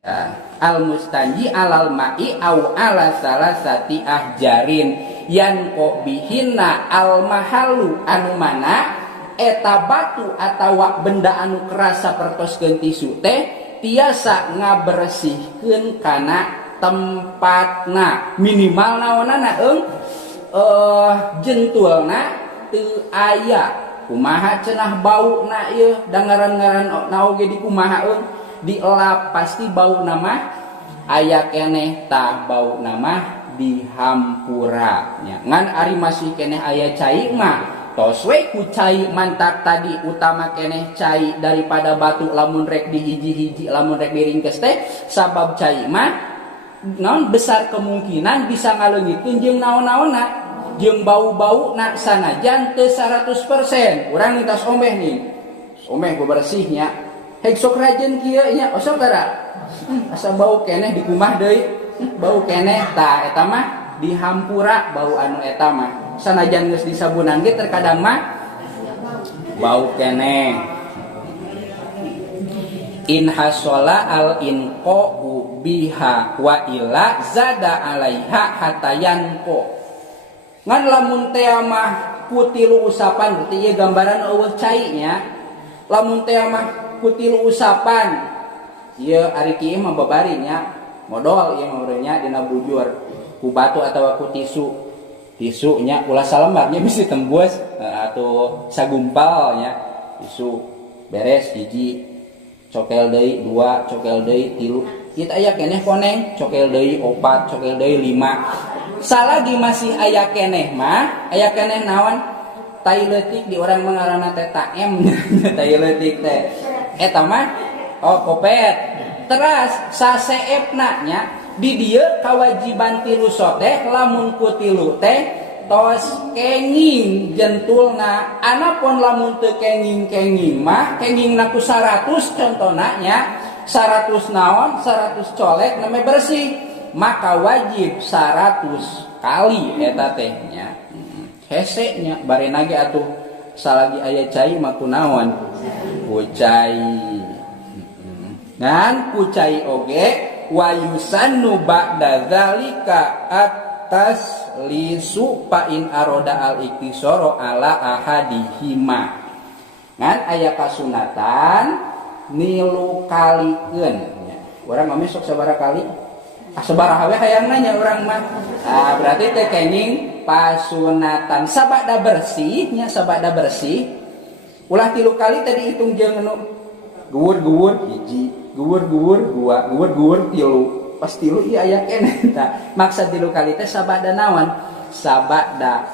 Ya, al mustanji alal ma'i au ala salasati ahjarin yan ko bihinna al mahalu anu mana eta batu atawa benda anu kerasa pertoskeun tisu teh tiasa ngabersihkeun kana tempatna minimal naonana jentulna teu aya kumaha cenah bauna ieu dangaran-ngaran naoge di kumaha dielap pasti bau nama aya keneh tah bau nama dihampura nya ngan ari masih keneh aya cai mah tos we ku cai mantak tadi utama keneh cai daripada batu lamun rek di hiji-hiji lamun rek diringkes teh sabab cai mah naon besar kemungkinan bisa ngaleungitkeun jeung naon-naonna jeung bau-bau na sanajan teu 100%. Urang ngitos omeh nih omeh bebersihnya hek sok rajen kieu nya osok tara asa bau keneh di kumah deui bau keneh tah eta mah dihampura bau anu eta mah sanajan geus disabunan ge terkadang mah bau keneh. In hasola al inqu biha wa illa zada alaiha hatayan ko ngan lamun teh mah kutilu usapan berarti ieu gambaran eueuh cai nya lamun teh mah kutilu usapan ieu ari kieu mah babarinya modal ieu mah urangnya dina bujur ku batu atawa ku tisu nya ulah salembarnya bisa tembus atuh sagumpal nya tisu beres hiji cokel deui dua cokel deui tilu kita aya keneh koneng cokel deui opat cokel deui lima salagi masih aya keneh mah aya keneh naon tai leutik di urang mengarana teh taem tai leutik teh eta mah kopet teras saseepna nya di dieu kawajiban tilu soteh lamun ku tilu teh tos kenging jentulna anapun lamun teu kenging mah kengingna ku 100 contona nya 100 naon 100 colek name bersih maka wajib 100 kali eta teh nya hese nya barena ge atuh salagi aya cai mah kunaon kucai ngan kucai oge wa yusannu ba'da zalika atas lisu pa in aroda al iktisara ala ahadihima ngan aya kasunatan nilu kalikeun urang mah sok sabaraha kali sabaraha we hayang nanya urang mah berarti teh kenging pasunatan sabada bersih nya sabada bersih ulah 3 kali tadi hitung jeung anu guwur-guwur hiji guwur-guwur dua guwur-guwur tilu pas tilu ieu aya keneh tah maksud 3 kali teh sabada naon sabada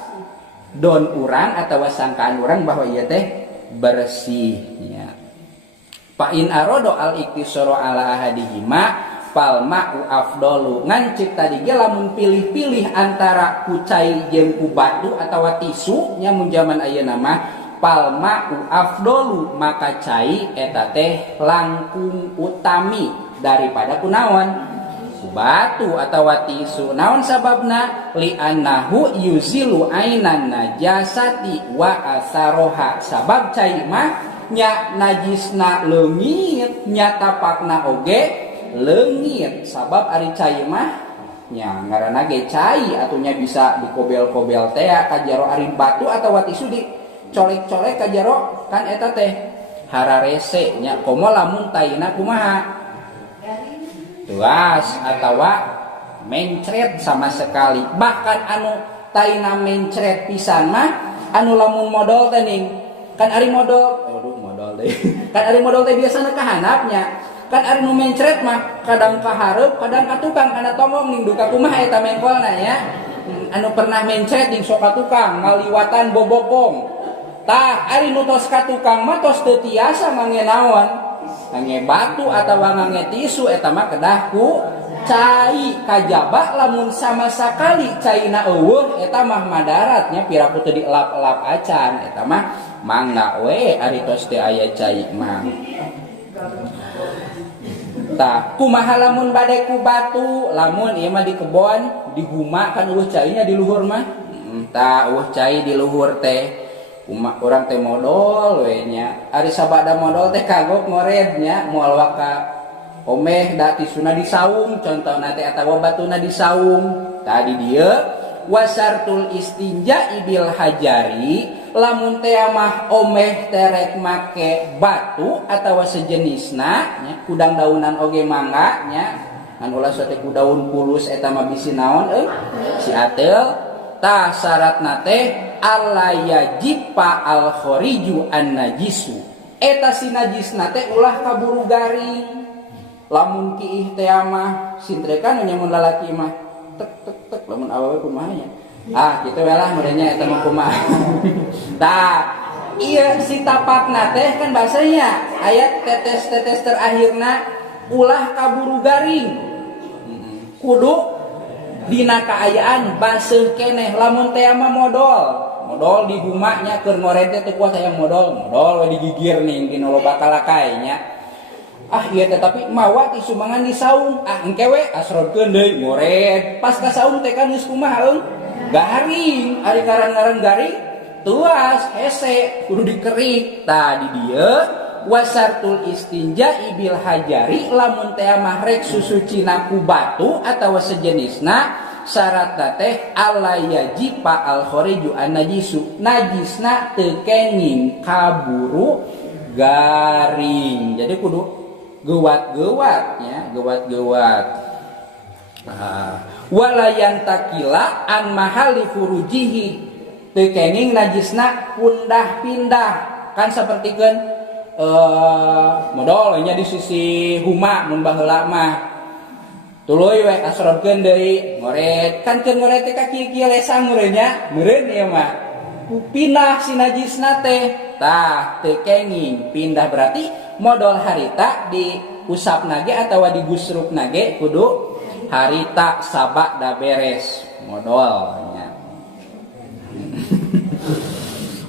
don urang atawa sangkaan urang bahwa ieu teh bersih nya fa in arodo al iktisara ala ahadihima fal ma'u afdalu ngan cik tadi ge lamun pilih-pilih antara kucai jeung ku batu atawa tisu nya mun jaman ayeuna mah palma'u afdolu maka cai eta teh langkung utami daripada kunaon ku batu atawa tisu naon sababna li annahu yuzilu ainan najasati wa asaroha sabab cai mah nya najisna leungit nya tapakna oge leungit sabab ari cai mah nya ngaranna ge cai atunya bisa dikobel-kobel teh kajaro ari batu atawa tisu di colek-colek ka jero kan eta teh hararese nya komo lamun taina kumaha tuas atawa mencret sama sekali bahkan anu taina mencret pisan mah anu lamun modal teh ning kan ari modal modal deui kan ari modal teh biasana ka handapnya kan ari nu mencret mah kadang ka hareup kadang ka tukang kana tomong ning duka kumaha eta mengkolna nya anu pernah mencret ning sok ka tukang ngaliwatan bobokong tah ari nu tos ka tukang mah tos teu tiasa mangge naon mangge batu atawa mangge tisu eta mah kedah ku cai kajaba lamun sama sakali caina eueuh eta mah madaratnya piraku teu dielap-elap acan eta mah mangga we ari tos teu aya cai mah tah kumaha lamun bade ku batu lamun ieu mah di kebon di huma kan eueuh cainya di luhur mah tah eueuh cai di luhur teh urang teh modal we nya ari sabada modal teh kagok ngorednya moal waka omeh da tisuna disaung contohna teh atawa batuna disaung tadi dia wasartul istinja ibil hajari lamun teh mah omeh terek make batu atawa sejenisna nya kudang daunan oge mangga nya ngan ulah teh ku daun pulus eta mah bisi naon si atel tah syaratna teh alla yajipa al khariju an najisu eta si najisna teh ulah kaburu garing lamun kiih teh mah sintrekan nyamun lalaki mah tek tek tek lamun awewe kumaha nya kitu we lah mudanya eta mah kumaha tah ieu si tapatna teh kan bahasanya aya tetes-tetes terakhirna ulah kaburu garing kudu dina kaayaan baseuh keneh lamun teh mah modal di humanya keur ngorent teh kuat aya modal we digigir ning dina loba kalakai nya iya tetapi mawa ti sumangan di saung engke we asrodkeun deui ngoret pas ka saung teh kan geus kumaha garing ari ngaran-ngaran garing tuas hese kudu dikerik tah di dieu wasartul istinja ibil hajari lamun teh mah rek susucina ku batu atawa sejenisna syaratna teh alla yajipa al khariju an najisu najisna teu kenging kaburu garing jadi kudu gewat-gewat ya gewat-gewat walayan takila an mahali furujihi teu kenging najisna pundah-pindah kan sapertikeun modal nya di sisi huma mun baheula mah tuluy we asrodkeun deui ngoret kan keun ngoret teh ka kieu-kieu lesang meureunnya meureun ieu mah pindah si najisna teh tah teu kenging pindah berarti modal harita di usap nage atau digusrup nage kudu harita sabak da beres modalnya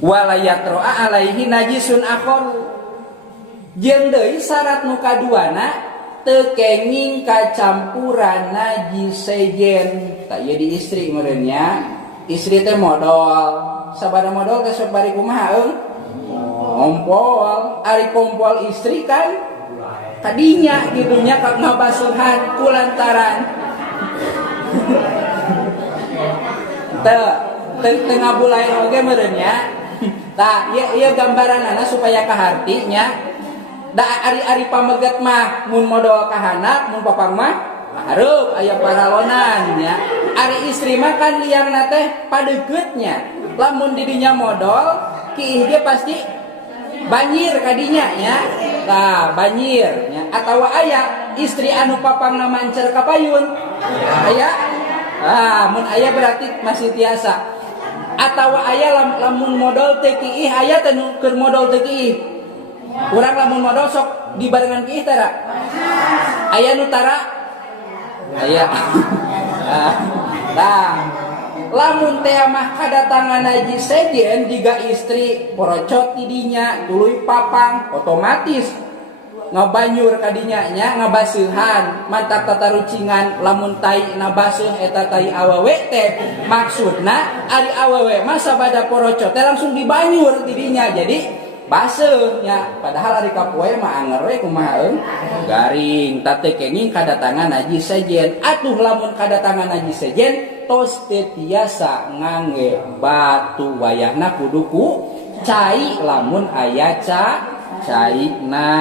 walayakroa alaihi najisun akhor jeung deui syarat nu kaduana teu kenging kacampuran najis sejen tak ieu di istri meureunnya istri teh modal sabada modal teh sok bari kumaha kompol ari kompol istri kan tadinya gitunya ngabasuhan kulantaran tengah bulai oge meureunnya tah ieu gambaranana supaya kahartinya da ari-ari pameget mah mun modal kahanap mun papang mah hareup aya paralonan nya ari istri mah kan liangna teh padegeutnya lamun didinya modal kiih dia pasti banjir kadinya nya tah banjir nya atawa aya istri anu papangna mancer ka payun aya mun aya berarti masih tiasa atawa aya lamun modal teu kiih aya teh nu keur modal teu kiih urang lamun modal sok dibarengan kiih tara aya nu tara aya tah lamun teh mah kadatangan najis sejen jiga istri porocot tidinya tuluy papang otomatis ngabanyur kadinya nya ngabaseuhan mantap tatarucingan lamun tai na baseuh eta tai awewe teh maksudna ari awewe mah sabada porocot teh langsung dibanyur tidinya jadi baseuh nya padahal ari kapoe mah anger we kumaha garing teh kenging kadatangan najis sejen atuh lamun kadatangan najis sejen tos tiasa ngangge batu wayahna kudu ku cai lamun aya caina